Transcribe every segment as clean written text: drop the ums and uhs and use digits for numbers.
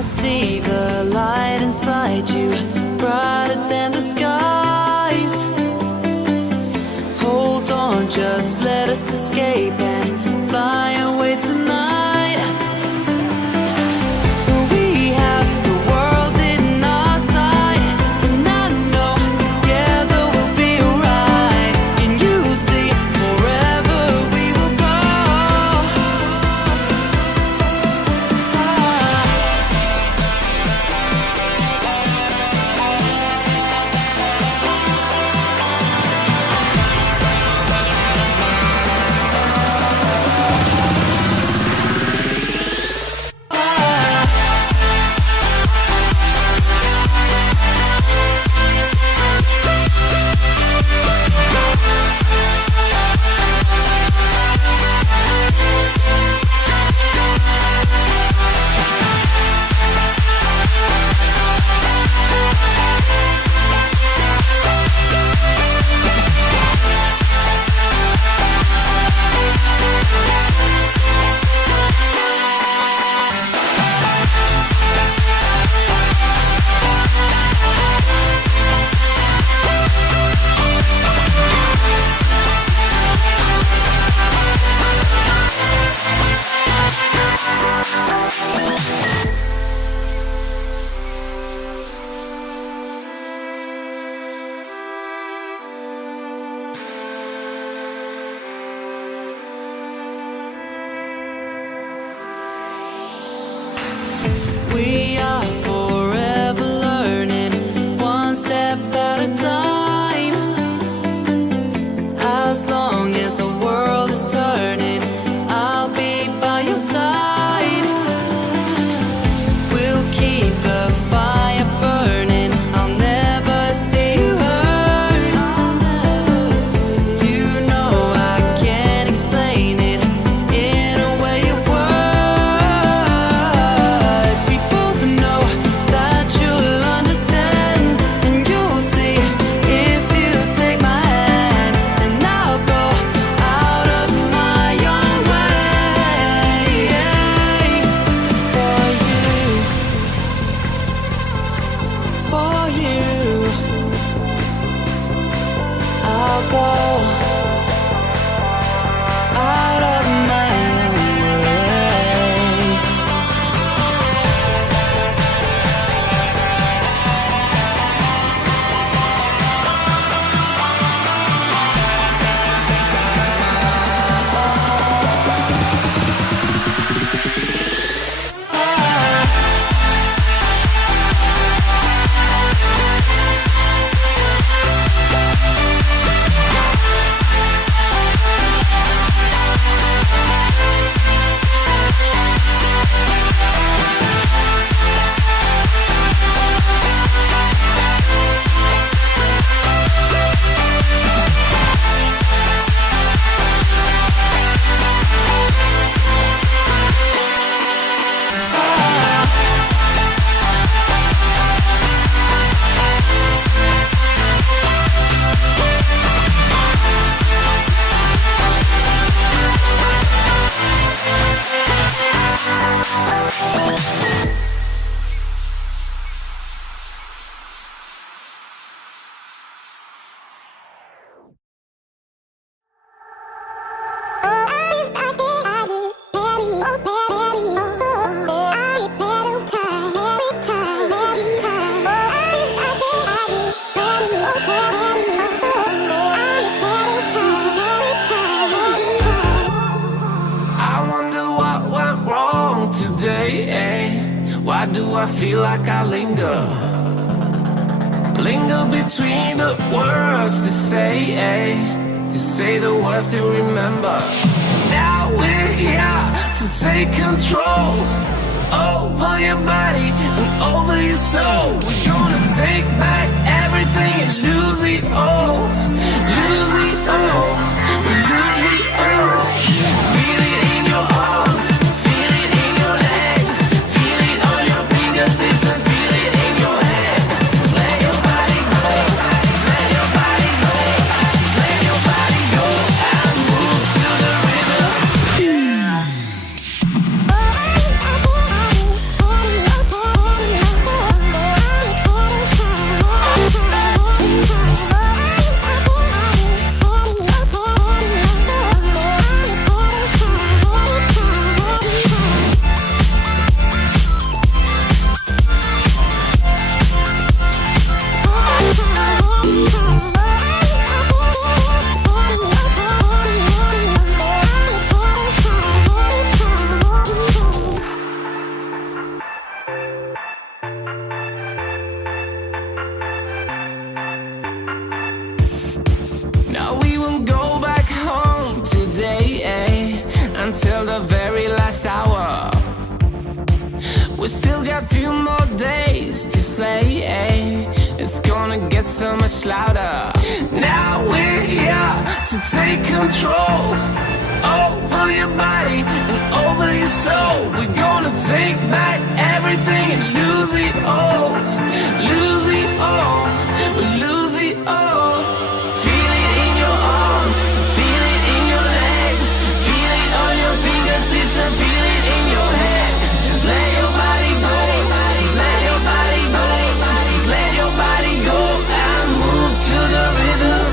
I see the light inside you, brighter than the skies. Hold on, just let us escape and fly away tonight. We have the world in our sight, and I know together we'll be alright. Can you see forever we will go? We are forever learning, one step at a time. As long as the world is turning, I'll be by your side. We'll keep the fire burning, I'll never see you hurt. You know I can't explain it in a way of words. We both know that you'll understand, and you'll see if you take my hand. And I'll go out of my own way for you. I'll go out of my own way. I wonder what went wrong today, eh? Why do I feel like I linger between the words to say, eh? To say the words to remember. Now we're here to take control over your body and over your soul. We're gonna take back everything and lose it all. Lose it all. Lose it all. Feel it in your arms, feel it in your legs, feel it on your fingertips and feel it in your head. Just let your body go, just let your body go, just let your body go and move to the rhythm. Yeah. until the very last hour. We still got few more days to slay. It's gonna get so much louder. Now we're here to take control over your body and over your soul. We're gonna take back everything and lose it all. Lose it all. We lose it all. Feel it in your arms, feel it in your legs, feel it on your fingertips and feel it in your head. Just let your body go, just let your body go, just let your body go and move to the rhythm.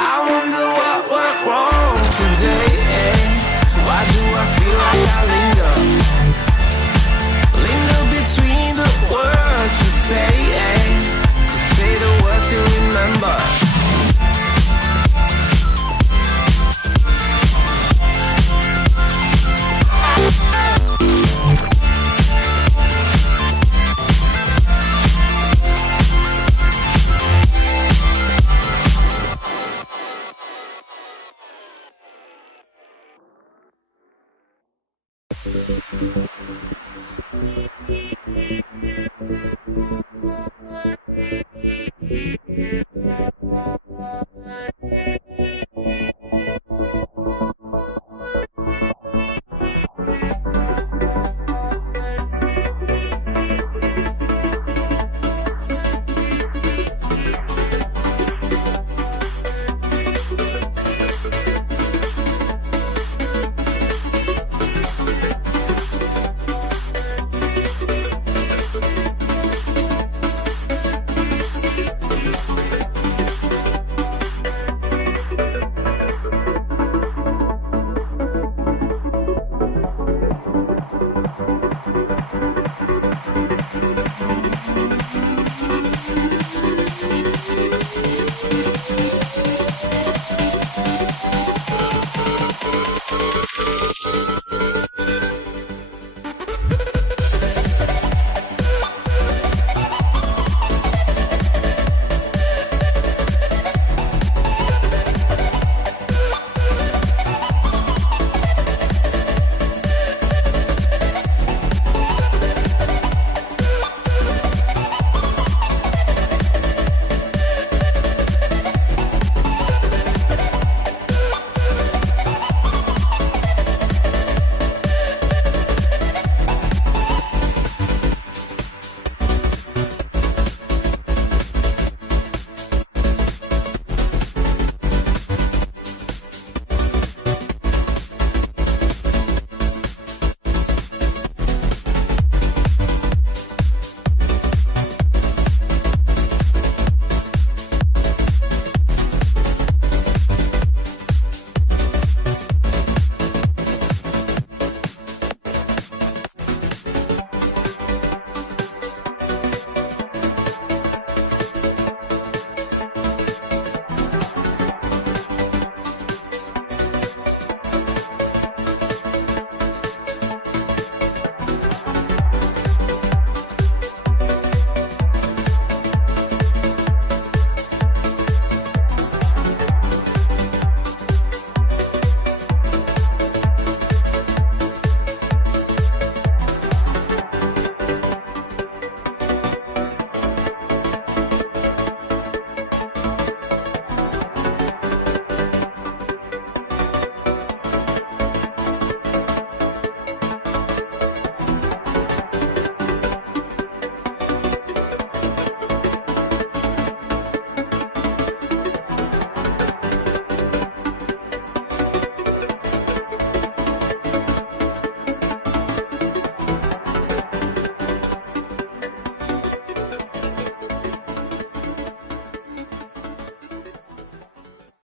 I wonder what went wrong today. Why do I feel like I linger? Linger between the words to say the words you remember.